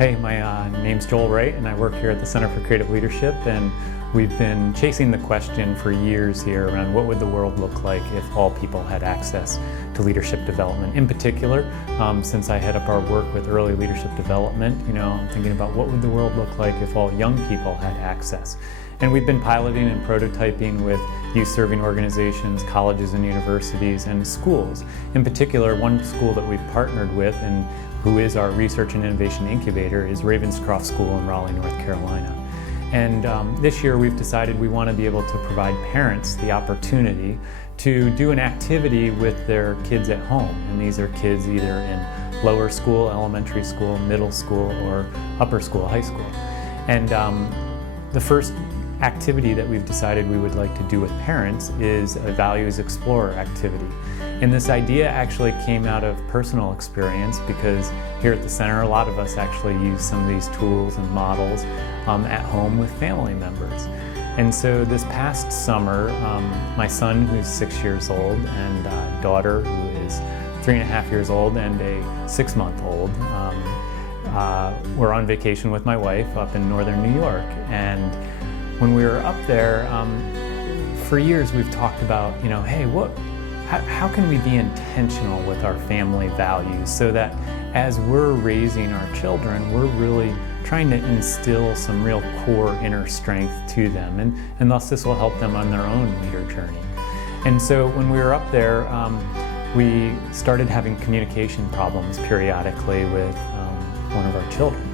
Hey, my name's Joel Wright, and I work here at the Center for Creative Leadership, and we've been chasing the question for years here around what would the world look like if all people had access to leadership development. In particular, since I head up our work with early leadership development, I'm thinking about what would the world look like if all young people had access. And we've been piloting and prototyping with youth-serving organizations, colleges and universities, and schools. In particular, one school that we've partnered with and who is our research and innovation incubator is Ravenscroft School in Raleigh, North Carolina. And this year we've decided we want to be able to provide parents the opportunity to do an activity with their kids at home. And these are kids either in lower school, elementary school, middle school, or upper school, high school. And the first activity that we've decided we would like to do with parents is a Values Explorer activity. And this idea actually came out of personal experience because here at the center, a lot of us actually use some of these tools and models at home with family members. And so this past summer, my son, who's 6 years old, and daughter, who is 3.5 years old, and a 6-month-old, were on vacation with my wife up in northern New York. And when we were up there, for years we've talked about, hey, how can we be intentional with our family values so that as we're raising our children, we're really trying to instill some real core inner strength to them, and thus this will help them on their own leader journey. And so when we were up there, we started having communication problems periodically with one of our children.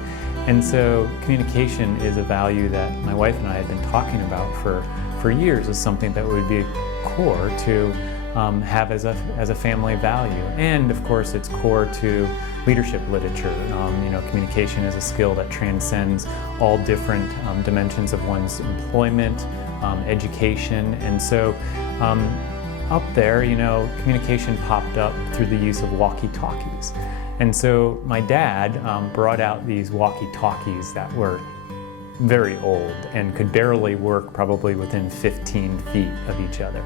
And so communication is a value that my wife and I had been talking about for years as something that would be core to have as a family value. And of course it's core to leadership literature. Communication is a skill that transcends all different dimensions of one's employment, education. And so up there, communication popped up through the use of walkie-talkies. And so my dad brought out these walkie-talkies that were very old and could barely work probably within 15 feet of each other.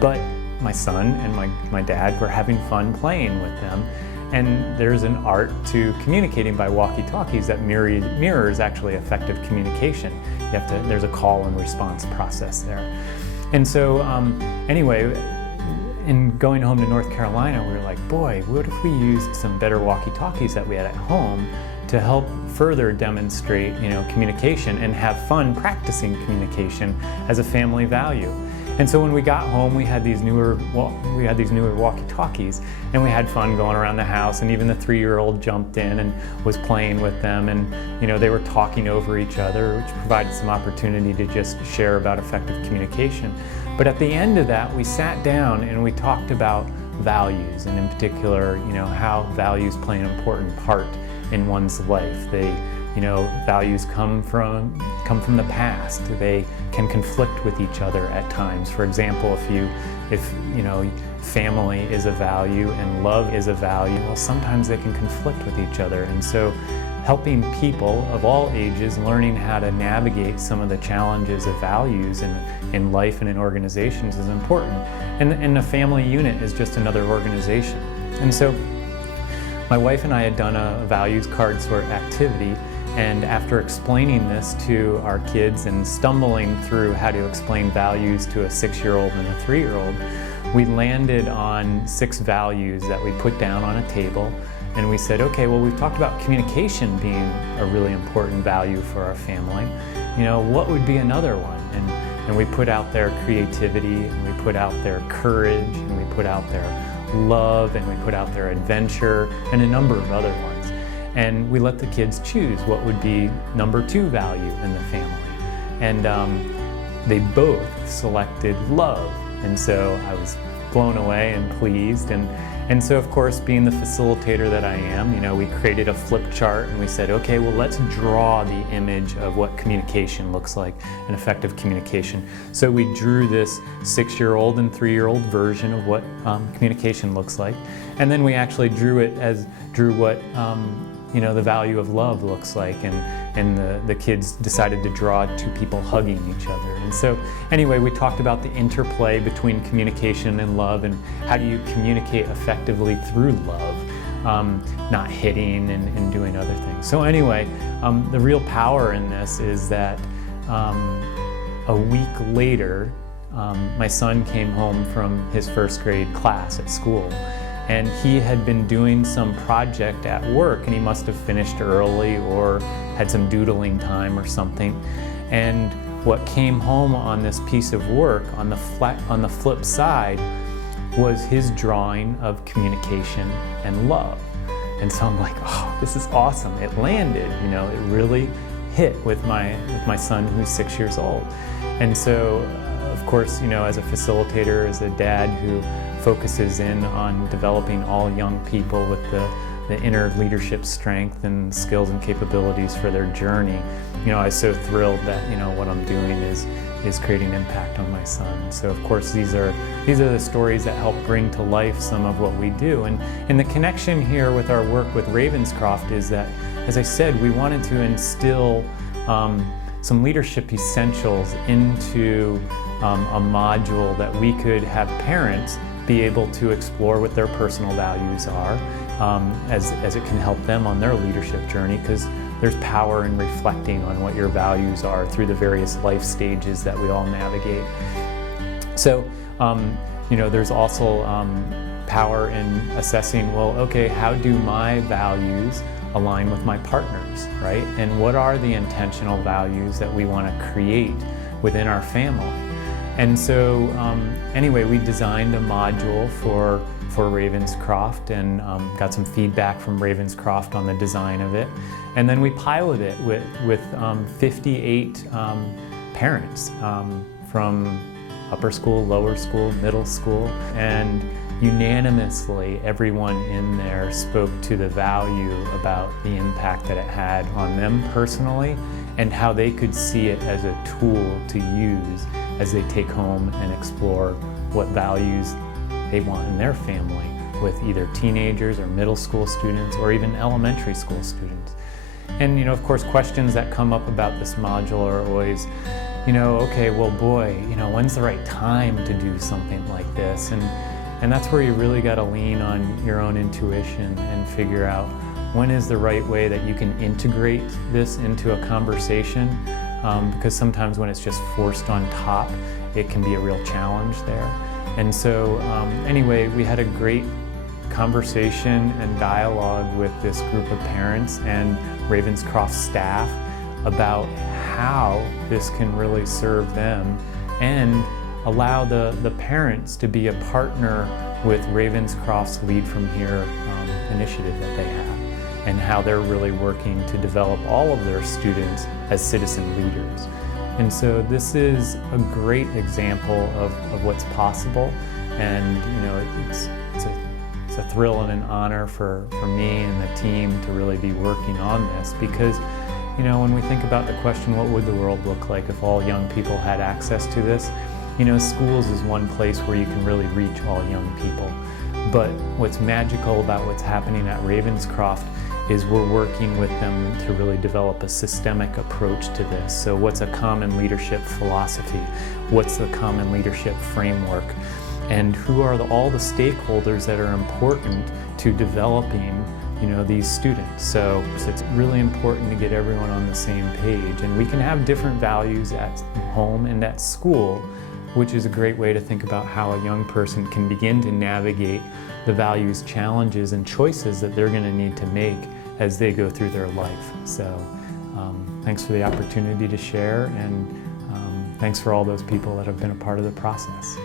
But my son and my dad were having fun playing with them. And there's an art to communicating by walkie-talkies that mirrors actually effective communication. There's a call and response process there. And so anyway, in going home to North Carolina, we were like, boy, what if we used some better walkie-talkies that we had at home to help further demonstrate, communication and have fun practicing communication as a family value. And so when we got home, we had these newer walkie-talkies, and we had fun going around the house, and even the 3-year-old jumped in and was playing with them, and they were talking over each other, which provided some opportunity to just share about effective communication. But at the end of that, we sat down and we talked about values, and in particular, how values play an important part in one's life. Values come from the past. They can conflict with each other at times. For example, if family is a value and love is a value, well, sometimes they can conflict with each other. And so helping people of all ages learning how to navigate some of the challenges of values in life and in organizations is important. And a family unit is just another organization. And so my wife and I had done a values card sort activity, and after explaining this to our kids and stumbling through how to explain values to a 6-year-old and a 3-year-old, we landed on 6 values that we put down on a table. And we said, okay, well, we've talked about communication being a really important value for our family. What would be another one? And we put out there creativity, and we put out there courage, and we put out there love, and we put out there adventure, and a number of other ones. And we let the kids choose what would be number 2 value in the family. And they both selected love. And so I was blown away and pleased. And so, of course, being the facilitator that I am, we created a flip chart, and we said, okay, well, let's draw the image of what communication looks like, an effective communication. So we drew this 6-year-old and 3-year-old version of what communication looks like. And then we actually drew what the value of love looks like, and the kids decided to draw 2 people hugging each other. And so anyway, we talked about the interplay between communication and love, and how do you communicate effectively through love. not hitting and doing other things. So anyway, the real power in this is that a week later, my son came home from his first grade class at school, and he had been doing some project at work, and he must have finished early or had some doodling time or something. And what came home on this piece of work on the flip side was his drawing of communication and love. And so I'm like, oh, this is awesome. It landed, it really hit with my son who's 6 years old. And so, of course, as a facilitator, as a dad who focuses in on developing all young people with the inner leadership strength and skills and capabilities for their journey, I was so thrilled that, what I'm doing is creating impact on my son. So of course these are the stories that help bring to life some of what we do. And the connection here with our work with Ravenscroft is that, as I said, we wanted to instill some leadership essentials into a module that we could have parents be able to explore what their personal values are, as it can help them on their leadership journey, because there's power in reflecting on what your values are through the various life stages that we all navigate. So, there's also power in assessing, well, okay, how do my values align with my partner's, right? And what are the intentional values that we want to create within our family? And so, anyway, we designed a module for Ravenscroft and got some feedback from Ravenscroft on the design of it. And then we piloted it with 58 parents from upper school, lower school, middle school, and unanimously everyone in there spoke to the value about the impact that it had on them personally and how they could see it as a tool to use as they take home and explore what values they want in their family with either teenagers or middle school students or even elementary school students. And of course, questions that come up about this module are always, okay, well, boy, when's the right time to do something like this? And that's where you really got to lean on your own intuition and figure out when is the right way that you can integrate this into a conversation, because sometimes when it's just forced on top, it can be a real challenge there. And so anyway, we had a great conversation and dialogue with this group of parents and Ravenscroft staff about how this can really serve them and allow the parents to be a partner with Ravenscroft's Lead From Here initiative that they have, and how they're really working to develop all of their students as citizen leaders. And so this is a great example of what's possible, and it's a thrill and an honor for me and the team to really be working on this, because when we think about the question, what would the world look like if all young people had access to this? Schools is one place where you can really reach all young people. But what's magical about what's happening at Ravenscroft is we're working with them to really develop a systemic approach to this. So what's a common leadership philosophy? What's the common leadership framework? And who are all the stakeholders that are important to developing these students? So it's really important to get everyone on the same page. And we can have different values at home and at school, which is a great way to think about how a young person can begin to navigate the values, challenges, and choices that they're going to need to make as they go through their life. So thanks for the opportunity to share, and thanks for all those people that have been a part of the process.